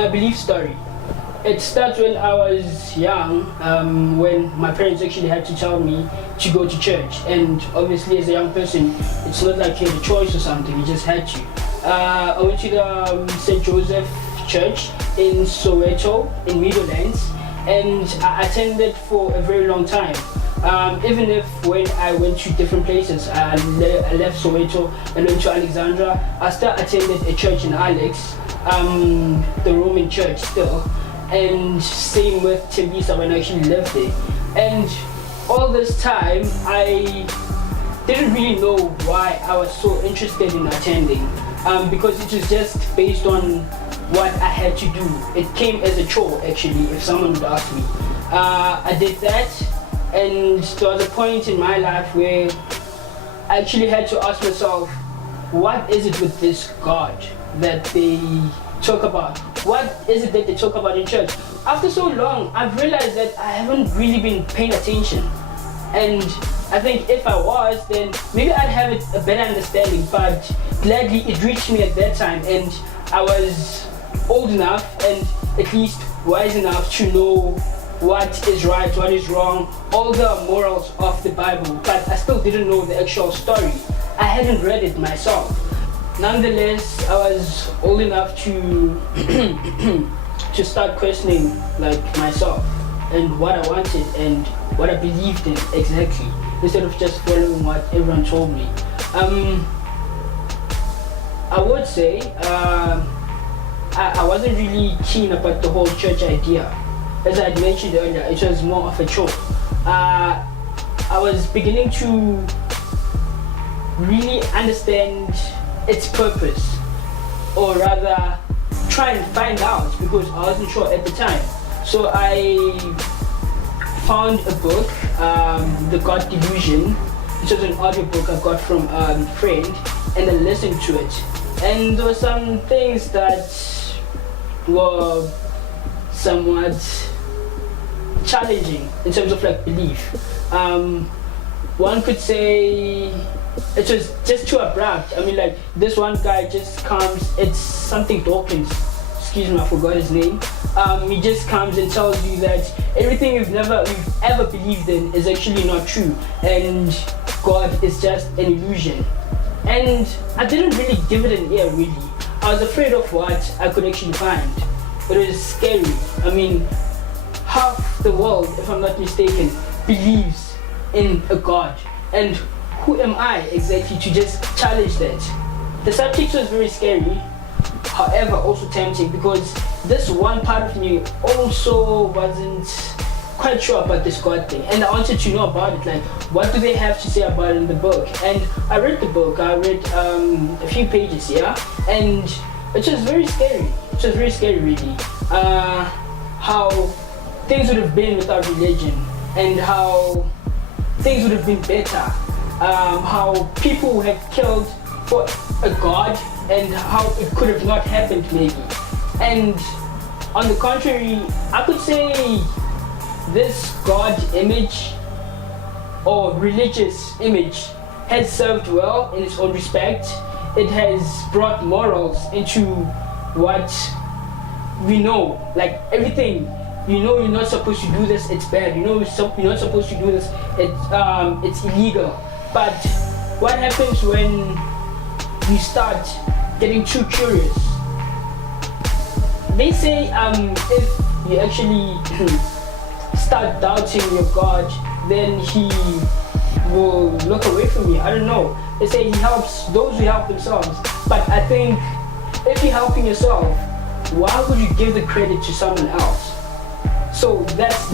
my belief story. It starts when I was young, when my parents actually had to tell me to go to church. And obviously as a young person, it's not like you had a choice or something, you just had to. I went to the St. Joseph Church in Soweto, in Meadowlands, and I attended for a very long time. Even if when I went to different places, I left Soweto and went to Alexandra, I still attended a church in Alex, the Roman church still. And same with Tembisa when I actually lived there. And all this time, I didn't really know why I was so interested in attending, because it was just based on what I had to do. It came as a chore actually, if someone would ask me. I did that, and there was a point in my life where I actually had to ask myself, what is it with this God that they talk about? What is it that they talk about in church? After so long, I've realized that I haven't really been paying attention. And I think if I was, then maybe I'd have a better understanding, but gladly it reached me at that time, and I was old enough and at least wise enough to know what is right, what is wrong, all the morals of the Bible, but I still didn't know the actual story. I hadn't read it myself. Nonetheless, I was old enough to to start questioning like myself and what I wanted and what I believed in exactly, instead of just following what everyone told me. I would say I wasn't really keen about the whole church idea. As I had mentioned earlier, it was more of a chore. I was beginning to really understand its purpose, or rather try and find out, because I wasn't sure at the time. So I found a book, The God Delusion. It was an audiobook I got from a friend, and I listened to it. And there were some things that were somewhat challenging in terms of like belief. One could say it was just too abrupt. I mean, like, this one guy just comes, it's something Dawkins, excuse me, I forgot his name. He just comes and tells you that everything you've ever believed in is actually not true, and God is just an illusion. And I didn't really give it an ear, really. I was afraid of what I could actually find. It was scary. I mean, half the world, if I'm not mistaken, believes in a God. And who am I exactly to just challenge that? The subject was very scary, however also tempting, because this one part of me also wasn't quite sure about this God thing, and I wanted to know about it, like what do they have to say about it in the book. And I read the book, I read a few pages, yeah, and it was very scary. It was very scary, really, how things would have been without religion, and how things would have been better, how people would have killed for a God, and how it could have not happened maybe. And on the contrary, I could say this God image or religious image has served well in its own respect. It has brought morals into what we know, like everything. You know you're not supposed to do this, it's bad. You know you're not supposed to do this, it's illegal. But what happens when you start getting too curious? They say if you actually start doubting your God, then he will look away from you. I don't know. They say he helps those who help themselves. But I think if you're helping yourself, why would you give the credit to someone else? So that's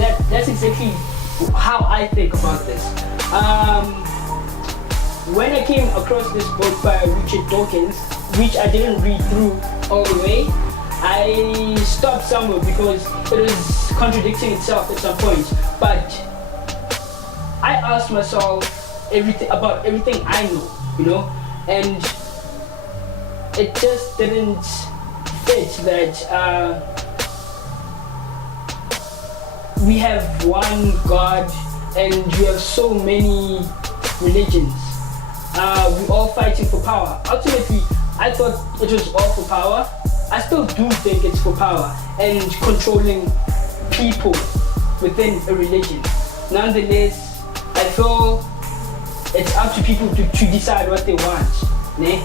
exactly how I think about this. When I came across this book by Richard Dawkins, which I didn't read through all the way, I stopped somewhere because it was contradicting itself at some point. But I asked myself about everything I know, you know, and it just didn't fit that we have one God and we have so many religions. We're all fighting for power. Ultimately, I thought it was all for power, I still do think it's for power and controlling people within a religion. Nonetheless, I feel it's up to people to decide what they want. Ne?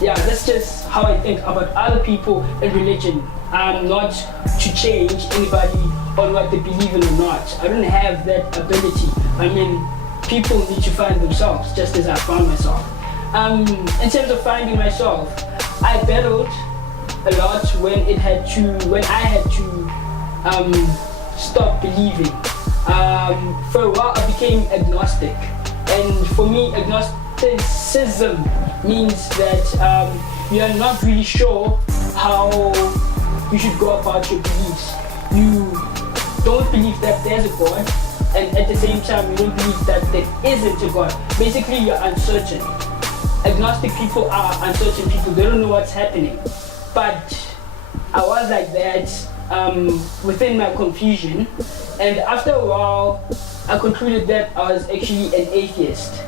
Yeah, that's just how I think about other people in religion. I'm not to change anybody on what they believe in or not. I don't have that ability. I mean, people need to find themselves, just as I found myself. In terms of finding myself, I battled a lot when I had to stop believing. For a while, I became agnostic, and for me, agnosticism means that you are not really sure how you should go about your beliefs. You don't believe that there's a God, and at the same time you don't believe that there isn't a God. Basically, you're uncertain. Agnostic people are uncertain people. They don't know what's happening. But I was like that within my confusion, and after a while I concluded that I was actually an atheist.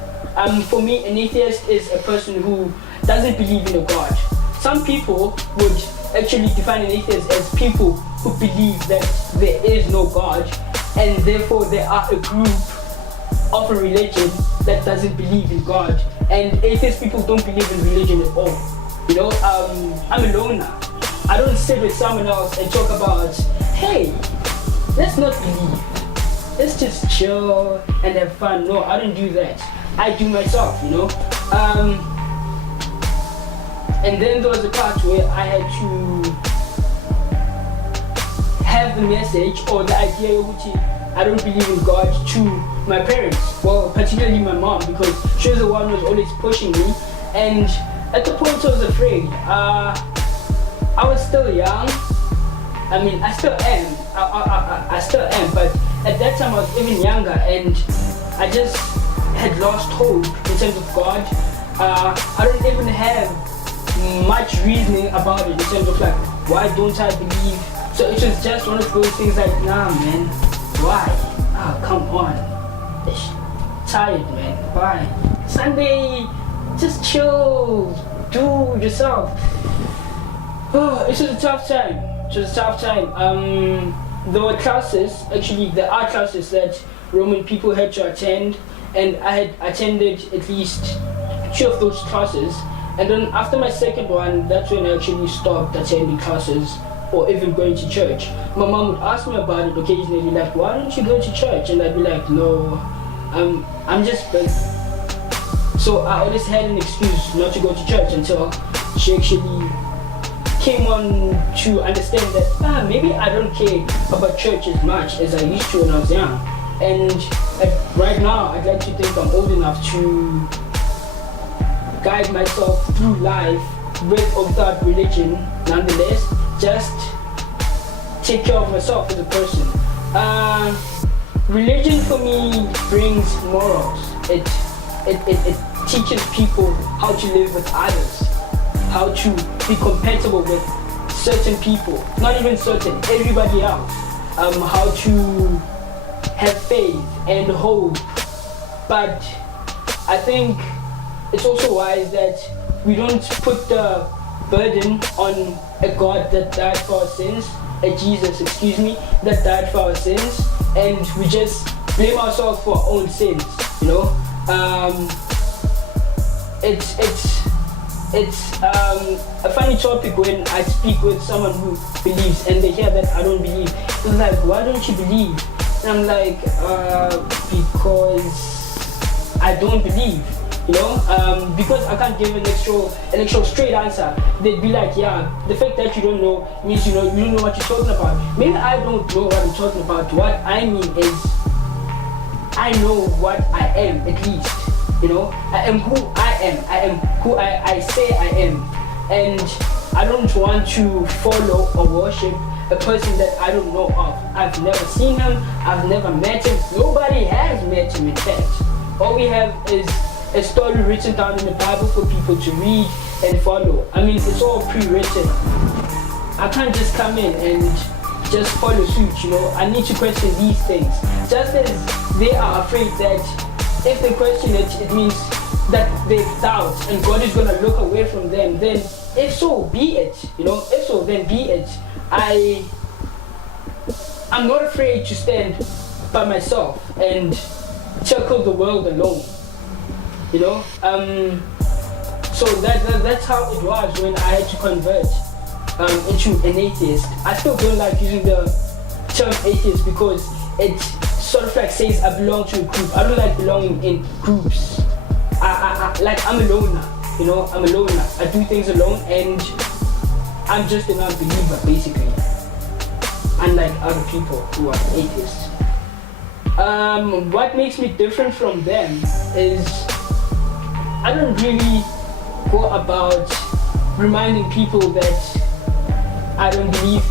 For me, an atheist is a person who doesn't believe in a God. Some people would actually define an atheist as people who believe that there is no God, and therefore they are a group of a religion that doesn't believe in God. And atheist people don't believe in religion at all. You know, I'm a loner. I don't sit with someone else and talk about, hey, let's not believe. Let's just chill and have fun. No, I don't do that. I do myself, you know. And then there was a part where I had to have the message or the idea which I don't believe in God to my parents. Well, particularly my mom, because she was the one who was always pushing me. And at the point I was afraid. I was still young. I mean, I still am. I still am, but at that time I was even younger, and I just had lost hope in terms of God. I don't even have much reasoning about it in terms of like, why don't I believe? So it was just one of those things like, nah man, why? Come on. Tired man, why? Sunday, just chill, do yourself. It was a tough time. There were classes, actually there are classes that Roman people had to attend, and I had attended at least 2 of those classes. And then after my second one, that's when I actually stopped attending classes or even going to church. My mom would ask me about it occasionally, like, why don't you go to church? And I'd be like, no, I'm just busy. So I always had an excuse not to go to church until she actually came on to understand that maybe I don't care about church as much as I used to when I was young. And right now, I'd like to think I'm old enough to guide myself through life with or without religion. Nonetheless, just take care of myself as a person. Religion for me brings morals. It teaches people how to live with others, how to be compatible with certain people, not even certain, everybody else, how to have faith and hope. But I think it's also wise that we don't put the burden on a God that died for our sins, a Jesus, that died for our sins, and we just blame ourselves for our own sins, you know. It's a funny topic when I speak with someone who believes and they hear that I don't believe. It's like, why don't you believe? And I'm like, because I don't believe, you know, because I can't give an actual straight answer. They'd be like, yeah, the fact that you don't know means you don't know what you're talking about. Maybe I don't know what I'm talking about. What I mean is, I know what I am, at least. You know, I am who I am. I am who I say I am. And I don't want to follow or worship a person that I don't know of. I've never seen him. I've never met him. Nobody has met him, in fact. All we have is a story written down in the Bible for people to read and follow. I mean, it's all pre-written. I can't just come in and just follow suit, you know. I need to question these things. Just as they are afraid that if they question it, it means that they doubt and God is gonna look away from them, then if so be it, if so then be it. I'm not afraid to stand by myself and tackle the world alone. So that's how it was when I had to convert into an atheist. I still don't like using the term atheist because it sort of like says I belong to a group. I don't like belonging in groups. I'm a loner, I'm a loner. I do things alone and I'm just an unbeliever basically. Unlike other people who are atheists. What makes me different from them is I don't really go about reminding people that I don't believe,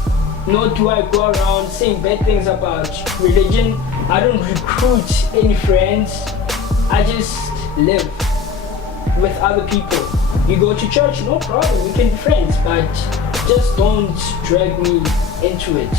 nor do I go around saying bad things about religion. I don't recruit any friends. I just live with other people. You go to church, no problem, we can be friends, but just don't drag me into it.